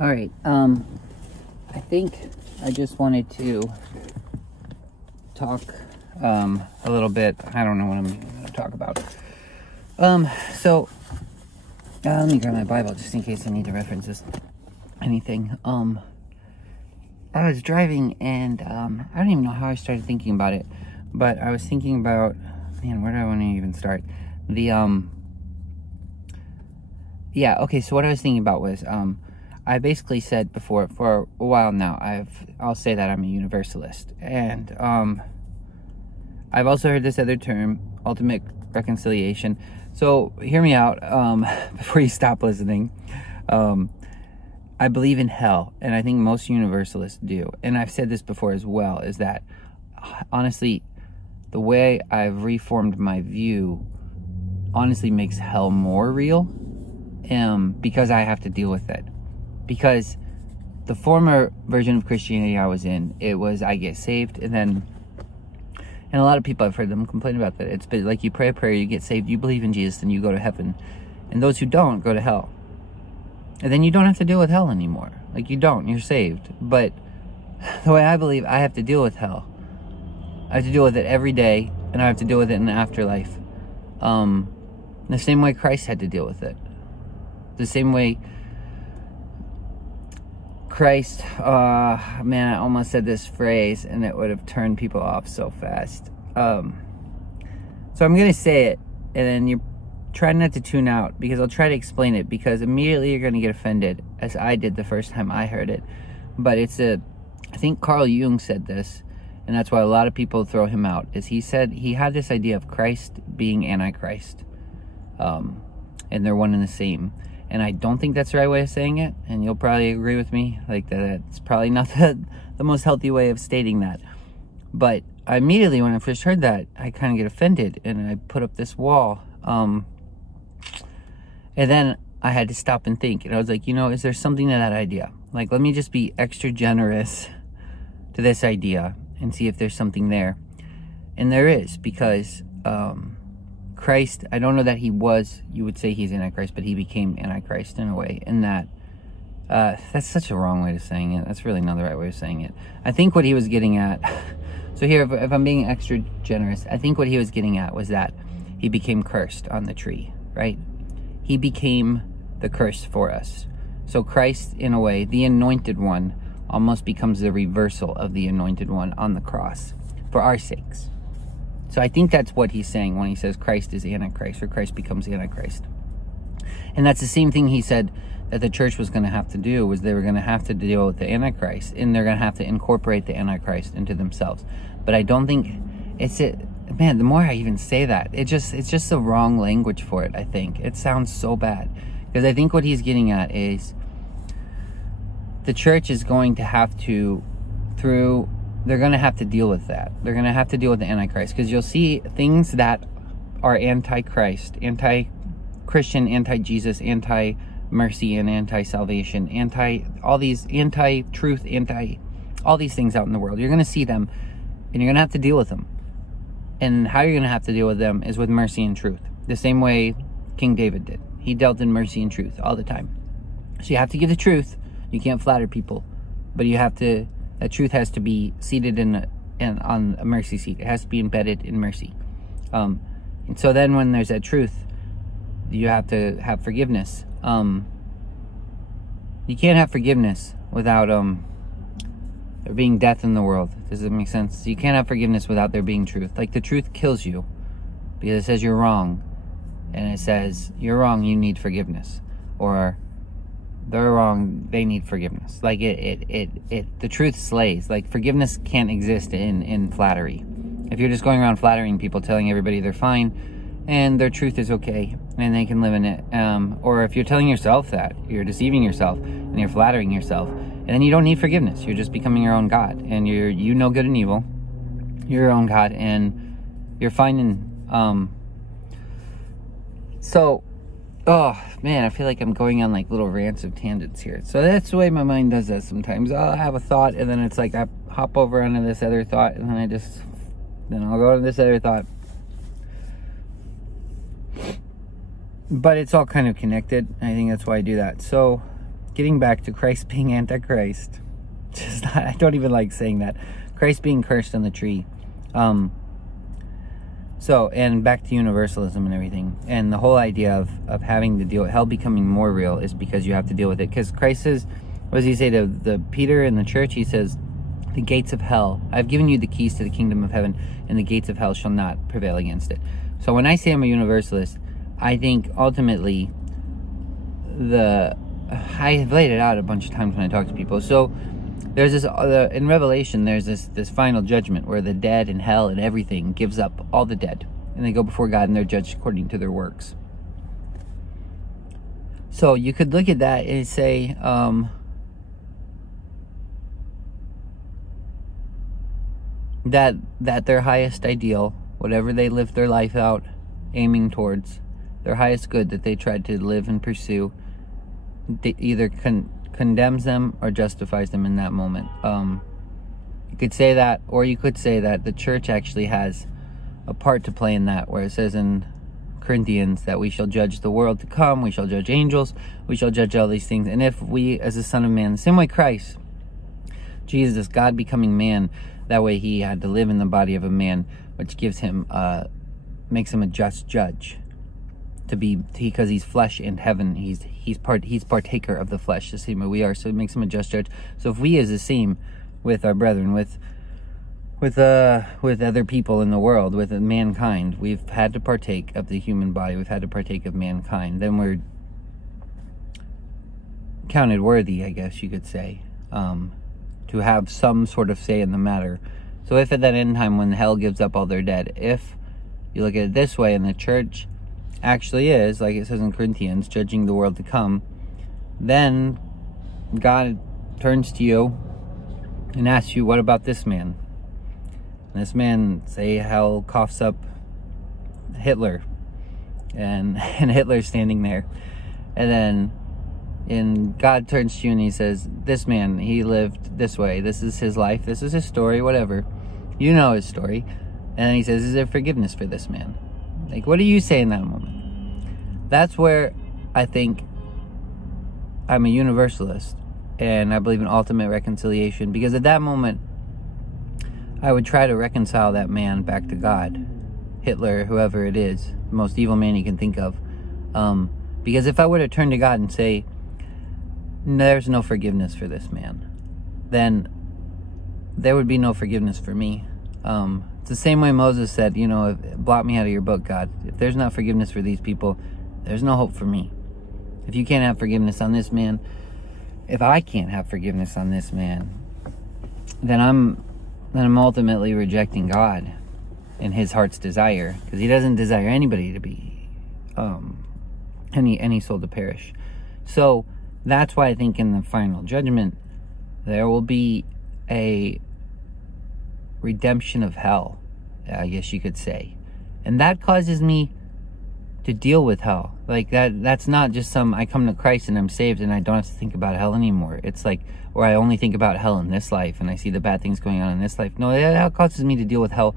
All right. I think I just wanted to talk a little bit. I don't know what I'm going to talk about. So let me grab my Bible just in case I need to reference this anything. I was driving and I don't even know how I started thinking about it, but I was thinking about, man, where do I want to even start? Yeah, okay, so what I was thinking about was, I basically said before, for a while now, I'll say that I'm a Universalist, and I've also heard this other term, ultimate reconciliation. So hear me out before you stop listening. I believe in hell, and I think most Universalists do, and I've said this before as well, is that honestly, the way I've reformed my view honestly makes hell more real, because I have to deal with it. Because the former version of Christianity I was in, it was I get saved, and a lot of people, I've heard them complain about that. It's been like, you pray a prayer, you get saved, you believe in Jesus, then you go to heaven. And those who don't go to hell. And then you don't have to deal with hell anymore. Like, you don't, you're saved. But the way I believe, I have to deal with hell. I have to deal with it every day, and I have to deal with it in the afterlife. The same way Christ had to deal with it. The same way Christ, man, I almost said this phrase and it would have turned people off so fast. So I'm going to say it, and then you try not to tune out, because I'll try to explain it, because immediately you're going to get offended, as I did the first time I heard it. But I think Carl Jung said this, and that's why a lot of people throw him out, is he said he had this idea of Christ being Antichrist. And they're one and the same. And I don't think that's the right way of saying it, and you'll probably agree with me, like that's probably not the most healthy way of stating that. But I immediately, when I first heard that, I kind of get offended, and I put up this wall. And then I had to stop and think, and I was like, is there something to that idea? Like, let me just be extra generous to this idea and see if there's something there. And there is, because Christ, I don't know that he was, you would say he's Antichrist, but he became Antichrist in a way, in that, that's such a wrong way of saying it. That's really not the right way of saying it. I think what he was getting at, so here, if I'm being extra generous, I think what he was getting at was that he became cursed on the tree, right? He became the curse for us. So Christ, in a way, the anointed one, almost becomes the reversal of the anointed one on the cross for our sakes. So I think that's what he's saying when he says Christ is Antichrist, or Christ becomes Antichrist. And that's the same thing he said that the church was going to have to do, was they were going to have to deal with the Antichrist, and they're going to have to incorporate the Antichrist into themselves. But I don't think it's it. Man, the more I even say that, it's just the wrong language for it, I think. It sounds so bad. Because I think what he's getting at is the church is going to have to, they're going to have to deal with that. They're going to have to deal with the Antichrist, because you'll see things that are anti-Christ, anti-Christian, anti-Jesus, anti-mercy, and anti-salvation, all these anti-truth, all these things out in the world. You're going to see them, and you're going to have to deal with them. And how you're going to have to deal with them is with mercy and truth. The same way King David did. He dealt in mercy and truth all the time. So you have to give the truth. You can't flatter people. But you have to, that truth has to be seated on a mercy seat. It has to be embedded in mercy. And so then when there's that truth, you have to have forgiveness. You can't have forgiveness without there being death in the world. Does it make sense? You can't have forgiveness without there being truth. Like, the truth kills you, because it says you're wrong, and it says you're wrong, you need forgiveness, or they're wrong, they need forgiveness. Like, the truth slays. Like, forgiveness can't exist in flattery. If you're just going around flattering people, telling everybody they're fine and their truth is okay and they can live in it, or if you're telling yourself that, you're deceiving yourself and you're flattering yourself, and then you don't need forgiveness. You're just becoming your own God, and you know good and evil. You're your own God, and you're fine. Oh man, I feel like I'm going on like little rants of tangents here. So that's the way my mind does that sometimes. I'll have a thought, and then it's like I hop over onto this other thought, and then I'll go to this other thought. But it's all kind of connected. I think that's why I do that. So getting back to Christ being Antichrist. I don't even like saying that. Christ being cursed on the tree. So, and back to universalism and everything. And the whole idea of having to deal with hell becoming more real is because you have to deal with it. Because Christ says, what does he say to the Peter in the church? He says, the gates of hell, I've given you the keys to the kingdom of heaven, and the gates of hell shall not prevail against it. So when I say I'm a universalist, I think ultimately I have laid it out a bunch of times when I talk to people. So there's this, in Revelation, there's this final judgment where the dead and hell and everything gives up, all the dead. And they go before God and they're judged according to their works. So you could look at that and say, that their highest ideal, whatever they lived their life out aiming towards, their highest good that they tried to live and pursue, either condemns them or justifies them in that moment. You could say that, or you could say that the church actually has a part to play in that, where it says in Corinthians that we shall judge the world to come, we shall judge angels, we shall judge all these things. And if we, as the Son of Man, the same way Christ, Jesus, God becoming man, that way he had to live in the body of a man, which gives him, makes him a just judge. Because he's flesh in heaven, he's partaker of the flesh, the same way we are. So it makes him a just judge. So if we is the same with our brethren, with other people in the world, with mankind, we've had to partake of the human body, we've had to partake of mankind, then we're counted worthy, I guess you could say, to have some sort of say in the matter. So if at that end time when hell gives up all their dead, if you look at it this way, and the church actually is, like it says in Corinthians, judging the world to come, then God turns to you and asks you, what about this man? And this man, say hell coughs up Hitler, and Hitler's standing there, and God turns to you and he says, this man, he lived this way, this is his life, this is his story, whatever, you know his story. And then he says, is there forgiveness for this man? Like, what do you say in that moment? That's where I think I'm a universalist, and I believe in ultimate reconciliation, because at that moment I would try to reconcile that man back to God, Hitler, whoever it is, the most evil man you can think of. Because if I were to turn to God and say, there's no forgiveness for this man, then there would be no forgiveness for me. It's the same way Moses said, blot me out of your book, God. If there's not forgiveness for these people, there's no hope for me. If you can't have forgiveness on this man, if I can't have forgiveness on this man, then I'm ultimately rejecting God and his heart's desire, because he doesn't desire anybody to be any soul to perish. So that's why I think in the final judgment there will be a redemption of hell, I guess you could say. And that causes me to deal with hell. Like that's not just I come to Christ and I'm saved and I don't have to think about hell anymore. It's like, or I only think about hell in this life and I see the bad things going on in this life. No, that causes me to deal with hell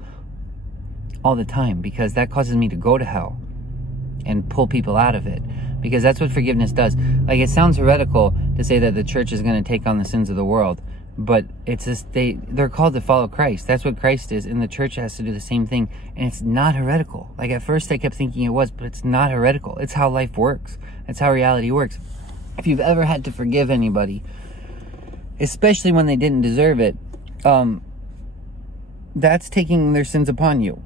all the time, because that causes me to go to hell and pull people out of it, because that's what forgiveness does. Like, it sounds heretical to say that the church is going to take on the sins of the world, but it's just they're called to follow Christ. That's what Christ is, and the church has to do the same thing, and it's not heretical. Like, at first I kept thinking it was, but it's not heretical. It's how life works. It's how reality works. If you've ever had to forgive anybody, especially when they didn't deserve it, that's taking their sins upon you.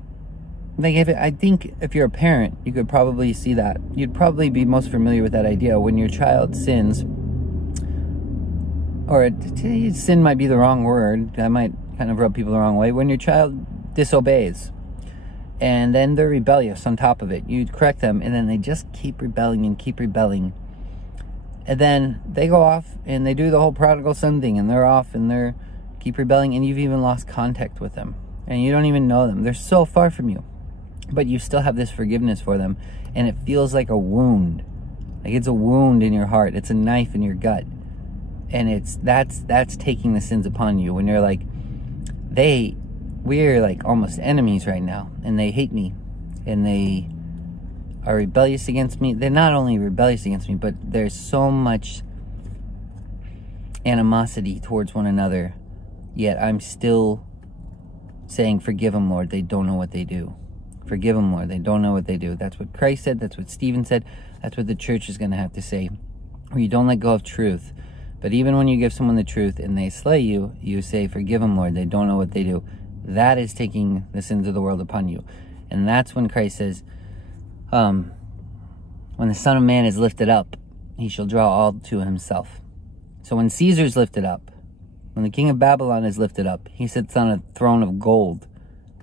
Like, I think if you're a parent, you could probably see that. You'd probably be most familiar with that idea. When your child sins, or sin might be the wrong word, that might kind of rub people the wrong way. When your child disobeys, and then they're rebellious on top of it, you'd correct them, and then they just keep rebelling and keep rebelling. And then they go off, and they do the whole prodigal son thing, and they're off, and they're keep rebelling, and you've even lost contact with them. And you don't even know them. They're so far from you. But you still have this forgiveness for them, and it feels like a wound. Like, it's a wound in your heart. It's a knife in your gut. And that's taking the sins upon you. When you're like, we're like almost enemies right now, and they hate me, and they are rebellious against me. They're not only rebellious against me, but there's so much animosity towards one another, yet I'm still saying, forgive them, Lord, they don't know what they do. Forgive them, Lord, they don't know what they do. That's what Christ said, that's what Stephen said, that's what the church is going to have to say. Or you don't let go of truth. But even when you give someone the truth and they slay you, you say, forgive them, Lord, they don't know what they do. That is taking the sins of the world upon you. And that's when Christ says, when the Son of Man is lifted up, he shall draw all to himself. So when Caesar's lifted up, when the king of Babylon is lifted up, he sits on a throne of gold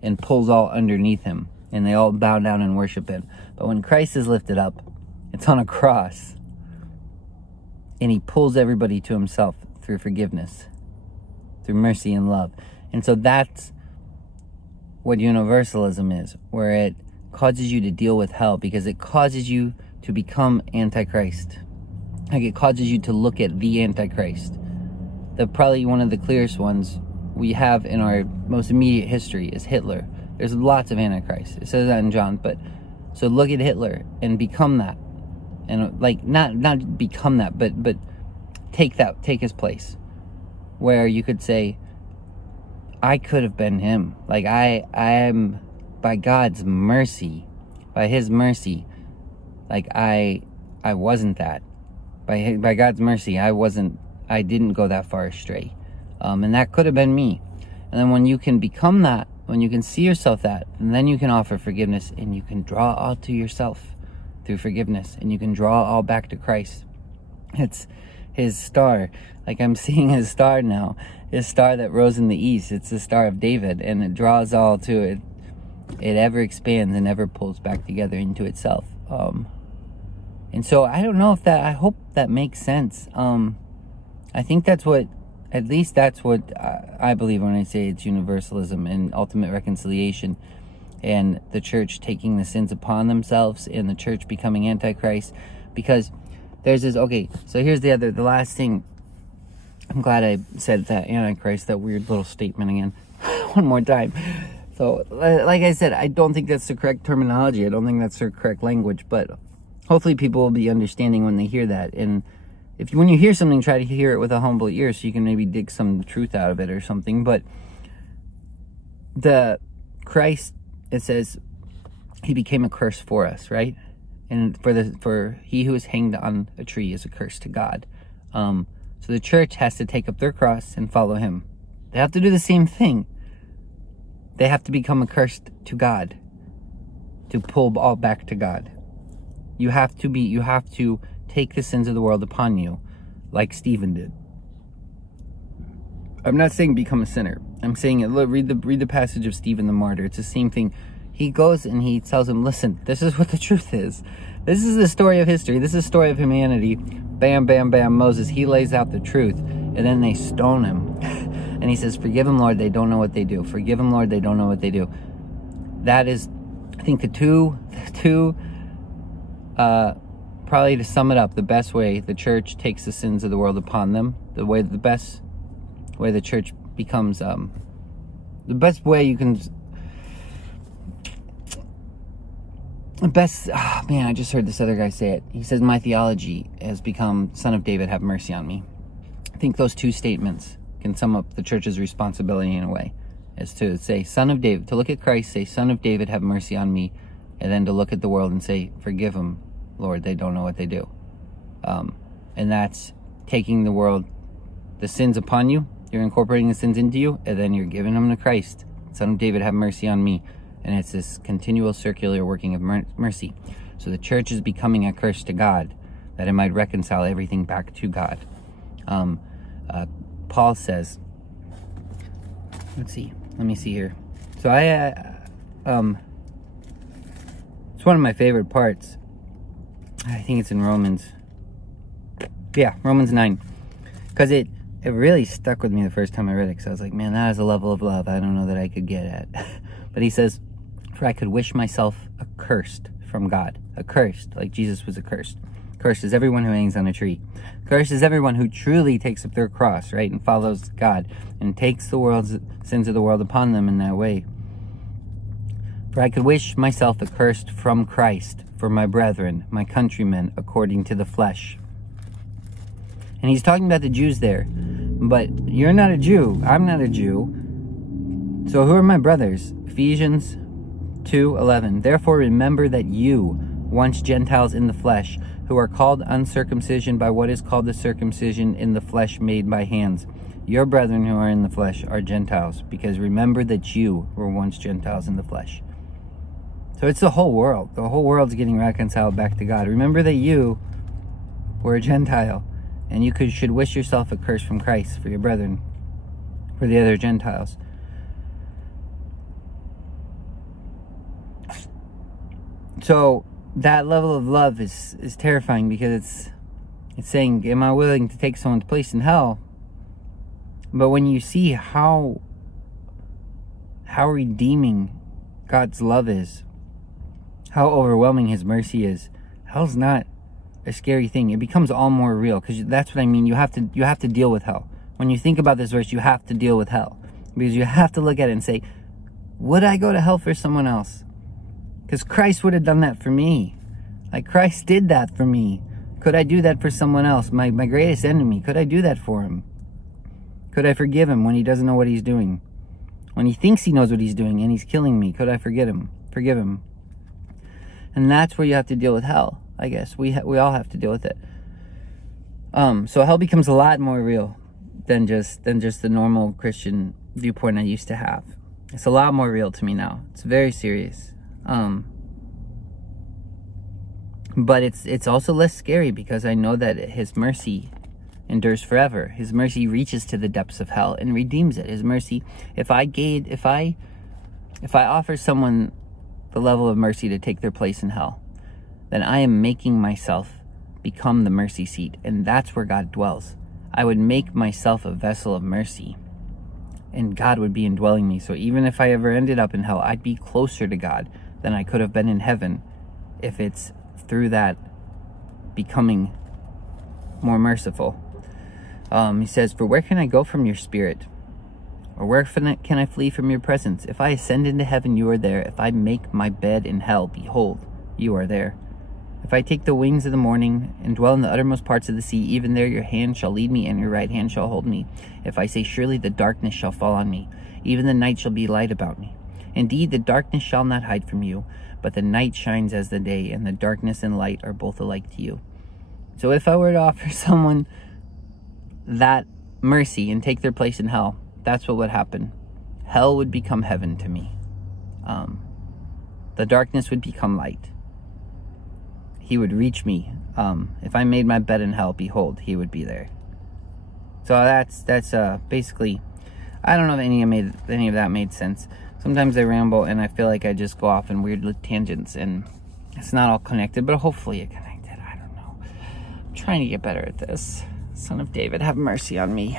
and pulls all underneath him, and they all bow down and worship him. But when Christ is lifted up, it's on a cross, and he pulls everybody to himself through forgiveness, through mercy and love. And so that's what universalism is, where it causes you to deal with hell because it causes you to become Antichrist. Like, it causes you to look at the Antichrist. Probably one of the clearest ones we have in our most immediate history is Hitler. There's lots of Antichrists. It says that in John. But so look at Hitler and become that, and like not become that, but take his place, where you could say, I could have been him. Like I am, by God's mercy, by His mercy, like I wasn't that. By God's mercy, I didn't go that far astray. And that could have been me. And then when you can become that, when you can see yourself that, and then you can offer forgiveness, and you can draw all to yourself through forgiveness, and you can draw all back to Christ. It's His star. Like, I'm seeing His star now. His star that rose in the east. It's the Star of David, and it draws all to it. It ever expands and ever pulls back together into itself. And so I don't know if that, I hope that makes sense. I think that's what, at least that's what I believe when I say it's universalism and ultimate reconciliation, and the church taking the sins upon themselves, and the church becoming Antichrist. Because there's this, okay, so here's the last thing. I'm glad I said that Antichrist, that weird little statement again, one more time. So, like I said, I don't think that's the correct terminology. I don't think that's the correct language, but hopefully people will be understanding when they hear that. And when you hear something, try to hear it with a humble ear so you can maybe dig some truth out of it or something. But the Christ, it says, He became a curse for us, right? And for he who is hanged on a tree is a curse to God. So the church has to take up their cross and follow Him. They have to do the same thing. They have to become accursed to God, to pull all back to God. You have to take the sins of the world upon you, like Stephen did. I'm not saying become a sinner. I'm saying, look, read the passage of Stephen the martyr. It's the same thing. He goes and he tells him, listen, this is what the truth is. This is the story of history. This is the story of humanity. Bam, bam, bam, Moses. He lays out the truth, and then they stone him. And he says, forgive them, Lord, they don't know what they do. Forgive them, Lord, they don't know what they do. That is, I think, the two probably, to sum it up, the best way the church takes the sins of the world upon them, the best way the church becomes, the best way you can, I just heard this other guy say it. He says, my theology has become, Son of David, have mercy on me. I think those two statements can sum up the church's responsibility in a way, is to say, Son of David, to look at Christ, say, Son of David, have mercy on me, and then to look at the world and say, forgive them, Lord, they don't know what they do. And that's taking the sins upon you. You're incorporating the sins into you, and then you're giving them to Christ. Son of David, have mercy on me. And it's this continual circular working of mercy. So the church is becoming a curse to God, that it might reconcile everything back to God. Paul says, let me see here. So it's one of my favorite parts. I think it's in Romans. Yeah, Romans 9. Because it really stuck with me the first time I read it. Because I was like, man, that is a level of love I don't know that I could get at. But he says, for I could wish myself accursed from God. Accursed, like Jesus was accursed. Cursed is everyone who hangs on a tree. Cursed is everyone who truly takes up their cross, right, and follows God, and takes the sins of the world upon them in that way. For I could wish myself accursed from Christ for my brethren, my countrymen, according to the flesh. And he's talking about the Jews there. But you're not a Jew. I'm not a Jew. So who are my brothers? Ephesians 2:11. Therefore remember that you, once Gentiles in the flesh, who are called uncircumcision by what is called the circumcision in the flesh made by hands. Your brethren who are in the flesh are Gentiles, because remember that you were once Gentiles in the flesh. So it's the whole world. The whole world's getting reconciled back to God. Remember that you were a Gentile, and you should wish yourself a curse from Christ for your brethren, for the other Gentiles. So that level of love is terrifying, because it's saying, am I willing to take someone's place in hell? But when you see how redeeming God's love is, how overwhelming his mercy is, hell's not a scary thing. It becomes all more real, because that's what I mean. You have to deal with hell. When you think about this verse, you have to deal with hell, because you have to look at it and say, would I go to hell for someone else? Because Christ would have done that for me. Like, Christ did that for me. Could I do that for someone else? My greatest enemy, could I do that for him? Could I forgive him when he doesn't know what he's doing? When he thinks he knows what he's doing and he's killing me, could I forgive him? And that's where you have to deal with hell, I guess. We all have to deal with it. So hell becomes a lot more real than just the normal Christian viewpoint I used to have. It's a lot more real to me now. It's very serious. But it's also less scary, because I know that his mercy endures forever. His mercy reaches to the depths of hell and redeems it. His mercy, if I offer someone the level of mercy to take their place in hell, then I am making myself become the mercy seat, and that's where God dwells. I would make myself a vessel of mercy, and God would be indwelling me. So even if I ever ended up in hell, I'd be closer to God than I could have been in heaven, if it's through that becoming more merciful. He says, for where can I go from your spirit? Or where can I flee from your presence? If I ascend into heaven, you are there. If I make my bed in hell, behold, you are there. If I take the wings of the morning and dwell in the uttermost parts of the sea, even there your hand shall lead me, and your right hand shall hold me. If I say, surely the darkness shall fall on me, even the night shall be light about me. Indeed, the darkness shall not hide from you, but the night shines as the day, and the darkness and light are both alike to you. So if I were to offer someone that mercy and take their place in hell, that's what would happen. Hell would become heaven to me. The darkness would become light. He would reach me. If I made my bed in hell, behold, he would be there. So that's basically, I don't know if any of that made sense. Sometimes I ramble and I feel like I just go off in weird tangents and it's not all connected, but hopefully it connected. I don't know. I'm trying to get better at this. Son of David, have mercy on me.